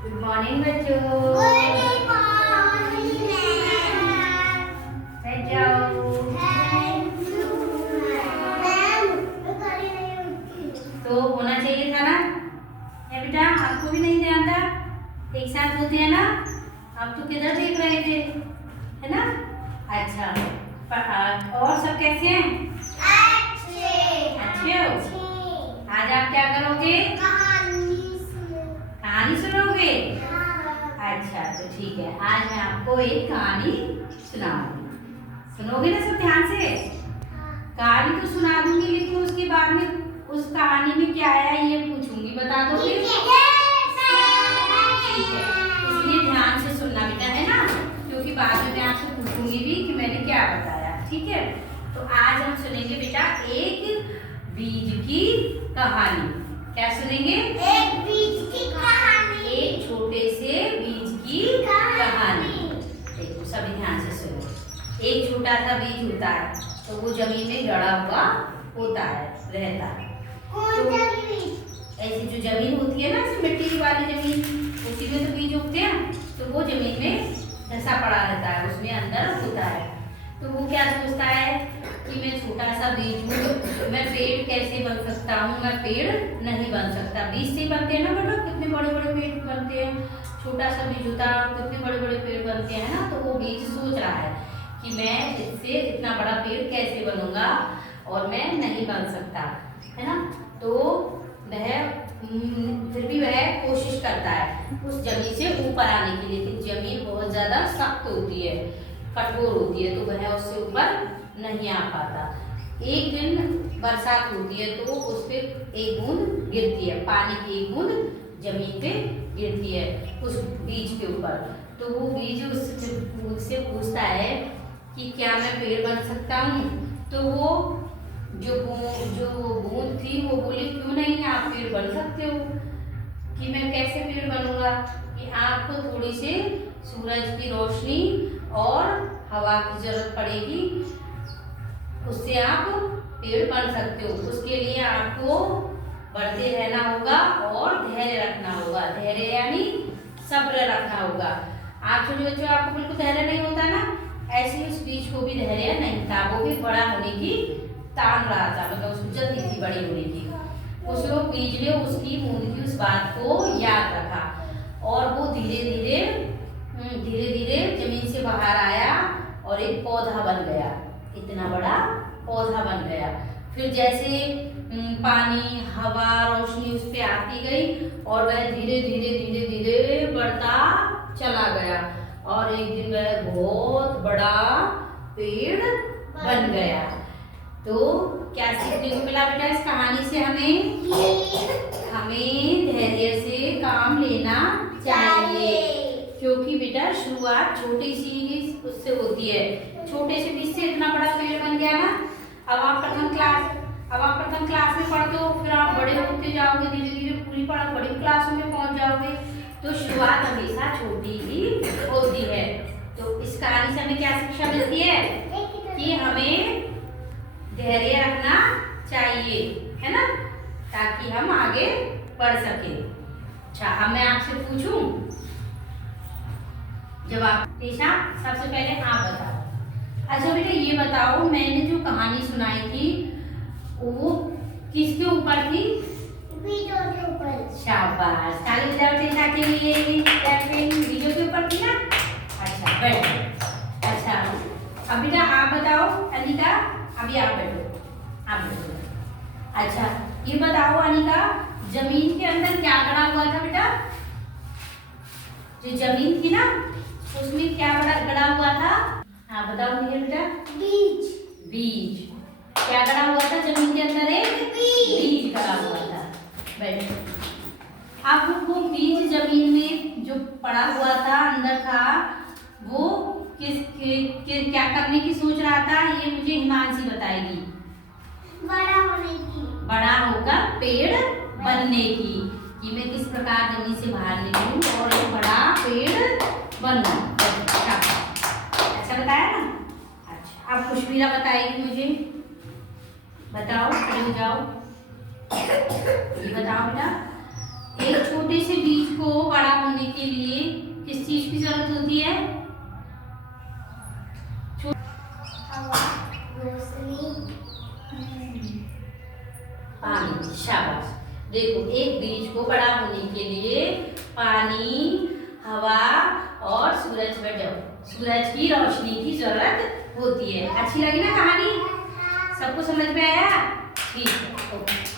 Good morning बच्चों। Good morning ma'am. बैठ जाओ। Thank you ma'am. तो होना चाहिए था ना ये बेटा, आपको भी नहीं ध्यान था? एक साथ होते हैं ना। आप तो किधर देख रहे थे, है ना? अच्छा, और सब कैसे हैं? अच्छे हो? आज आप क्या करोगे? कहानी सुनोगे? अच्छा, तो ठीक है, आज मैं आपको एक कहानी सुनाऊंगी। सुनोगे ना सब ध्यान से? कहानी तो सुना दूंगी, लेकिन उसके बाद में उस कहानी में क्या आया ये पूछूंगी, बता दोगे? ठीक है, इसलिए ध्यान से सुनना बेटा, है ना? क्योंकि बाद में मैं आपसे पूछूंगी भी कि मैंने क्या बताया। ठीक है, तो आज हम सुनेंगे बेटा एक बीज की कहानी। क्या सुनेंगे? एक बीज की कहानी। एक छोटे से बीज की कहानी। देखो सभी ध्यान से सुनो। एक छोटा सा बीज होता है, तो वो जमीन में गड़ा हुआ होता है, रहता है। कौन सा बीज? ऐसी जो जमीन होती है ना, मिट्टी वाली जमीन, उसी में तो बीज उगते हैं। तो वो जमीन में धंसा पड़ा रहता है, उसमें अंदर होता है। तो वो क्या सोचता है कि मैं छोटा सा बीज हूँ, मैं पेड़ कैसे बन सकता हूँ? मैं पेड़ नहीं बन सकता। बीज से बनते हैं ना बेटा, कितने बड़े बड़े पेड़ बनते हैं। छोटा सा बीज होता है, कितने बड़े बड़े पेड़ बनते हैं ना। तो वो बीज सोच रहा है कि मैं इससे इतना बड़ा पेड़ कैसे बनूंगा, और मैं नहीं बन सकता, है ना। तो वह फिर भी वह कोशिश करता है उस जमीन से ऊपर आने की, लेकिन जमीन बहुत ज्यादा सख्त होती है, कठोर होती है, तो वह उससे ऊपर नहीं आ पाता। एक दिन बरसात होती है, तो उस पे एक बूंद गिरती है, पानी की एक बूंद जमीन पे गिरती है उस बीज के ऊपर। तो वो बीज उससे पूछता है कि क्या मैं पेड़ बन सकता हूँ? तो वो जो बूंद थी वो बोली, क्यों नहीं, आप पेड़ बन सकते हो। कि मैं कैसे पेड़ बनूंगा? कि आपको थोड़ी सी सूरज की रोशनी और हवा की जरूरत पड़ेगी, उससे आप पेड़ बन सकते हो। उसके लिए आपको बढ़ते रहना होगा और धैर्य रखना होगा। धैर्य यानी सब्र रखना होगा। आप छोटे बच्चों, आपको बिल्कुल धैर्य नहीं होता ना, ऐसे उस बीज को भी धैर्य नहीं था। वो भी बड़ा होने की तान रहा था, मतलब उसको जल्दी थी बड़ी होने की। उस बीज ने उसकी बूंद की उस बात को याद रखा, और वो धीरे धीरे जमीन से बाहर आया और एक पौधा बन गया, इतना बड़ा पौधा बन गया। फिर जैसे पानी, हवा, रोशनी उस पे आती गई, और वह धीरे धीरे बढ़ता चला गया, और एक दिन वह बहुत बड़ा पेड़ बन गया। तो क्या सीखने को मिला बेटा इस कहानी से? हमें धैर्य से काम लेना चाहिए, क्योंकि बेटा शुरुआत छोटी सी उससे होती है। छोटे से बीज से इतना बड़ा पेड़ बन गया ना। अब आप प्रथम क्लास में पढ़ते हो, फिर आप बड़े होते जाओगे, धीरे धीरे पूरी बड़ी क्लासों में पहुंच जाओगे। तो शुरुआत हमेशा छोटी ही होती है। तो इस कहानी से हमें क्या शिक्षा मिलती है? कि हमें धैर्य रखना चाहिए, है ना, ताकि हम आगे बढ़ सके। अच्छा, अब मैं आपसे पूछूं जवाब। निशा, सबसे पहले आप बताओ। अच्छा बेटा, ये बताओ, मैंने जो कहानी सुनाई थी वो किसके ऊपर थी? बीजों के ऊपर। शाबाश, ताली बजाओ निशा के लिए। बीजों के ऊपर थी ना। अच्छा, बैठो। अच्छा, अब बेटा आप बताओ। अनिका, अभी आप बैठो, आप बैठो। अच्छा, ये बताओ अनिका, जमीन के अंदर क्या गड़ा हुआ था बेटा? जो जमीन थी ना, उसमें क्या गड़ा हुआ था? हाँ बताओ मुझे बेटा। बीज क्या गड़ा हुआ था जमीन के अंदर? एक बीज गड़ा हुआ था। बैठो। अब वो बीज जमीन में जो पड़ा हुआ था, अंदर था, वो क्या करने की सोच रहा था? ये मुझे हिमांशी बताएगी। बड़ा होकर पेड़ बनने की, कि मैं किस प्रकार जमीन से बाहर निकलूं और एक बड़ा पेड़ बनूं। अच्छा बताया ना। अच्छा, अब खुशबीरा बताएगी मुझे। बताओ, खड़े हो जाओ। ये बताओ बेटा, एक छोटे से बीज को बड़ा होने हवा, रोशनी, पानी। शाबाश। देखो, एक बीज को बड़ा होने के लिए पानी, हवा और सूरज सूरज की रोशनी की जरूरत होती है। अच्छी लगी ना कहानी? सबको समझ में आया? ठीक है, ओके।